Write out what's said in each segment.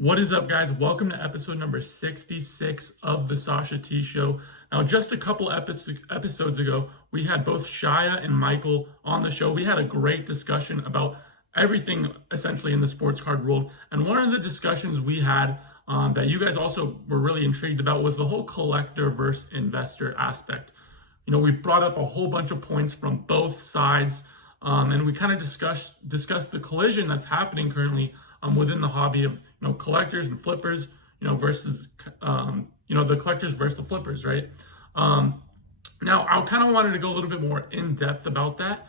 What is up, guys? Welcome to episode number 66 of the Sasha T Show. Now, just a couple episodes ago, we had both Shayah and Michael on the show. We had a great discussion about everything essentially in the sports card world. And one of the discussions we had that you guys also were really intrigued about was the whole collector versus investor aspect. You know, we brought up a whole bunch of points from both sides, and we kind of discussed the collision that's happening currently within the hobby of collectors and flippers, versus the collectors versus the flippers, right? Now, I kind of wanted to go a little bit more in depth about that,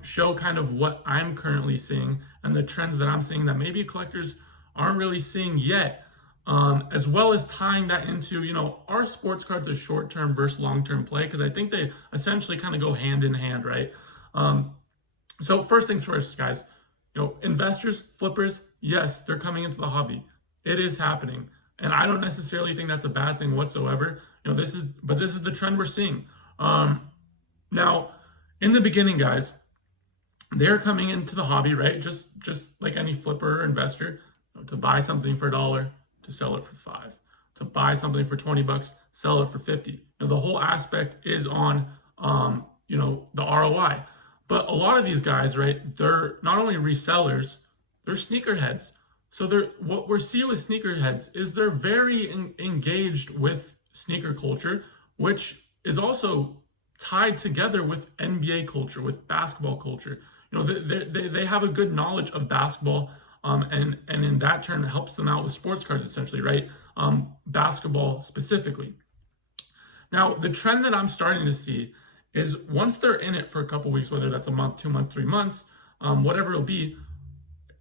show kind of what I'm currently seeing and the trends that I'm seeing that maybe collectors aren't really seeing yet, as well as tying that into, are sports cards a short-term versus long-term play? Because I think they essentially kind of go hand in hand, right? So first things first, guys. Investors, flippers, yes, they're coming into the hobby. It is happening. And I don't necessarily think that's a bad thing whatsoever. This is the trend we're seeing. Now, in the beginning, guys, they're coming into the hobby, right? Just like any flipper or investor, to buy something for $1, to sell it for $5. To buy something for $20, sell it for $50. The whole aspect is on, the ROI. But a lot of these guys, right, they're not only resellers, they're sneakerheads. So what we're seeing with sneakerheads is they're very engaged with sneaker culture, which is also tied together with NBA culture, with basketball culture. They have a good knowledge of basketball, and in that turn, it helps them out with sports cards, essentially, right? Basketball specifically. Now, the trend that I'm starting to see is once they're in it for a couple weeks, whether that's a month, 2 months, 3 months, whatever it'll be,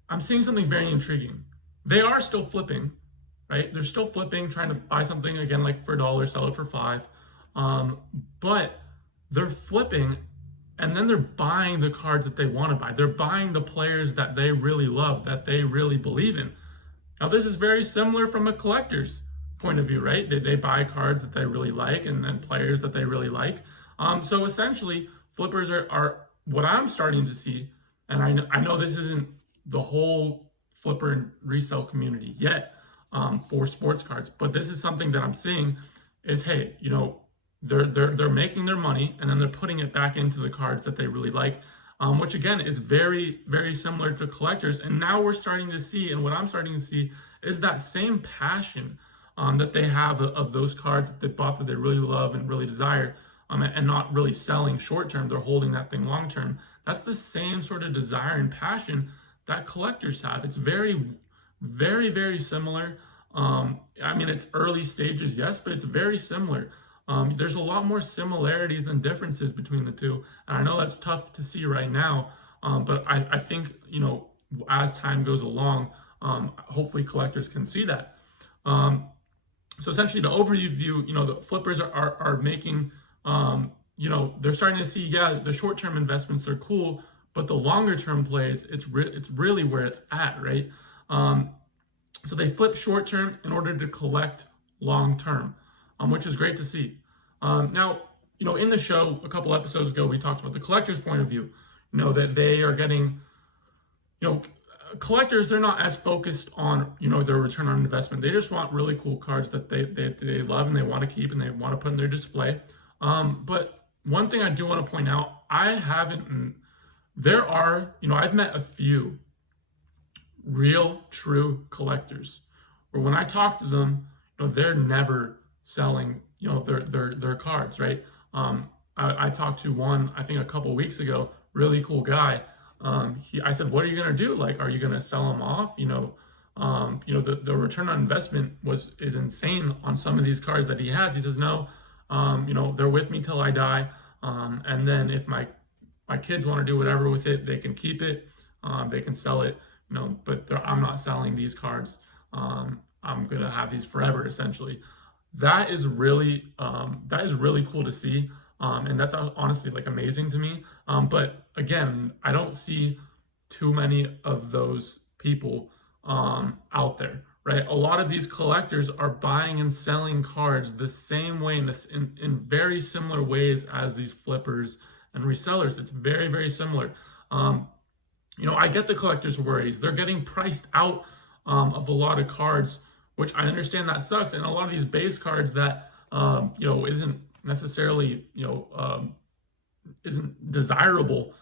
I'm seeing something very intriguing. They are still flipping, right? They're still flipping, trying to buy something again, like for $1, sell it for $5. But they're flipping, and then they're buying the cards that they want to buy. They're buying the players that they really love, that they really believe in. Now, this is very similar from a collector's point of view, right? They buy cards that they really like and then players that they really like. So essentially, flippers are what I'm starting to see, and I know this isn't the whole flipper and resale community yet for sports cards, but this is something that I'm seeing is, hey, they're making their money and then they're putting it back into the cards that they really like, which again is very, very similar to collectors. And now we're starting to see, and what I'm starting to see is that same passion that they have of those cards that they bought that they really love and really desire. And not really selling short term, they're holding that thing long term. That's the same sort of desire and passion that collectors have. It's very, very, very similar. It's early stages, yes, but it's very similar. There's a lot more similarities than differences between the two. And I know that's tough to see right now, but I think, as time goes along, hopefully collectors can see that. So essentially, the overview, the flippers are making, they're starting to see, the short-term investments are cool, but the longer-term plays, it's really where it's at, right? So they flip short-term in order to collect long-term, which is great to see. Now, in the show a couple episodes ago, we talked about the collector's point of view. That they are getting, collectors, they're not as focused on, their return on investment. They just want really cool cards that they love and they want to keep and they want to put in their display. But one thing I do want to point out, I've met a few real, true collectors where when I talk to them, they're never selling, their cards, right? I talked to one, I think a couple weeks ago, really cool guy. I said, what are you going to do? Like, are you going to sell them off? The return on investment is insane on some of these cards that he has. He says, no. They're with me till I die. And then if my kids want to do whatever with it, they can keep it. They can sell it, but I'm not selling these cards. I'm going to have these forever, essentially. That is really cool to see. And that's honestly amazing to me. But again, I don't see too many of those people out there. Right, a lot of these collectors are buying and selling cards the same way in very similar ways as these flippers and resellers. It's very, very similar. I get the collectors' worries. They're getting priced out of a lot of cards, which I understand that sucks. And a lot of these base cards that, isn't necessarily, isn't desirable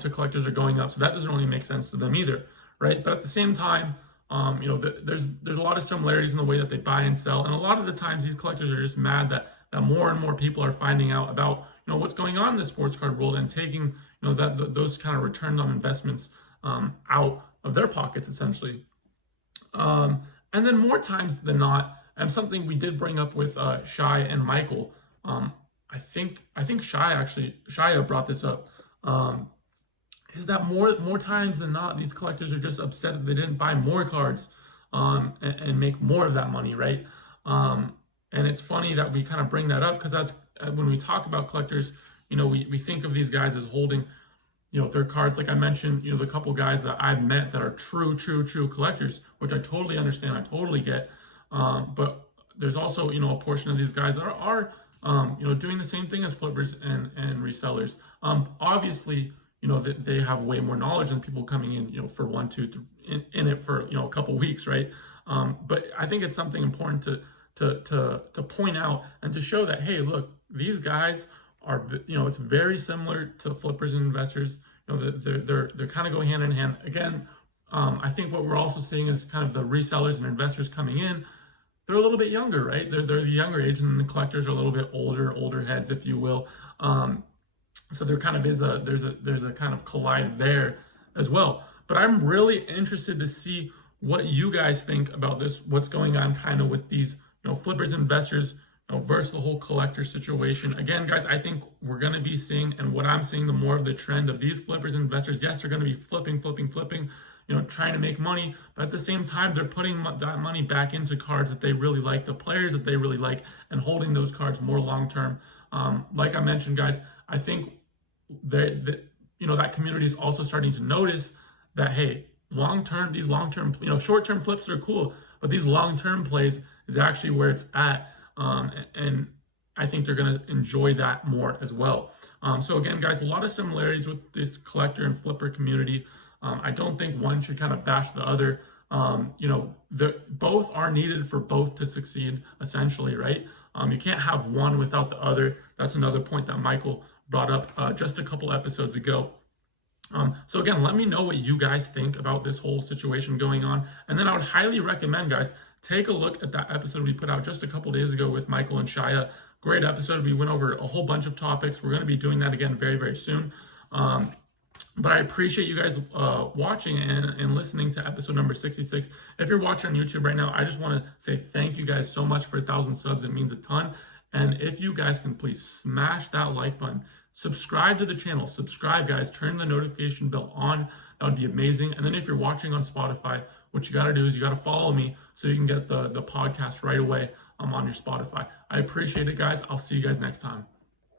to collectors are going up. So that doesn't really make sense to them either, right? But at the same time, there's a lot of similarities in the way that they buy and sell, and a lot of the times these collectors are just mad that more and more people are finding out about what's going on in the sports card world and taking those kind of returns on investments out of their pockets essentially. And then more times than not, and something we did bring up with Shayah and Michael, I think Shayah brought this up. Is that more times than not, these collectors are just upset that they didn't buy more cards and make more of that money, right? And it's funny that we kind of bring that up because that's when we talk about collectors, we think of these guys as holding, their cards. Like I mentioned, the couple guys that I've met that are true collectors, which I totally understand, I totally get. But there's also, a portion of these guys that are doing the same thing as flippers and resellers. Obviously, that they have way more knowledge than people coming in, for 1, 2, 3, in it for, a couple weeks, right? But I think it's something important to point out and to show that, hey, look, these guys are, it's very similar to flippers and investors. They're kind of go hand in hand. Again, I think what we're also seeing is kind of the resellers and investors coming in. They're a little bit younger, right? They're the younger age, and the collectors are a little bit older heads, if you will. So there kind of is there's a kind of collide there as well. But I'm really interested to see what you guys think about this, what's going on kind of with these, flippers and investors, versus the whole collector situation. Again, guys, I think we're going to be seeing, and what I'm seeing, the more of the trend of these flippers and investors. Yes, they're going to be flipping, trying to make money, but at the same time, they're putting that money back into cards that they really like, the players that they really like, and holding those cards more long-term. Like I mentioned, guys, I think that community is also starting to notice that, hey, these long-term, short-term flips are cool, but these long-term plays is actually where it's at. And I think they're going to enjoy that more as well. So again, guys, a lot of similarities with this collector and flipper community. I don't think one should kind of bash the other. Both are needed for both to succeed, essentially, right? You can't have one without the other. That's another point that Michael brought up just a couple episodes ago. So again, let me know what you guys think about this whole situation going on. And then I would highly recommend, guys, take a look at that episode we put out just a couple days ago with Michael and Shayah. Great episode. We went over a whole bunch of topics. We're going to be doing that again very, very soon. But I appreciate you guys watching and listening to episode number 66. If you're watching on YouTube right now, I just want to say thank you guys so much for 1,000 subs. It means a ton. And if you guys can please smash that like button, subscribe to the channel, guys, turn the notification bell on. That would be amazing. And then if you're watching on Spotify, what you got to do is you got to follow me so you can get the podcast right away on your Spotify. I appreciate it, guys. I'll see you guys next time.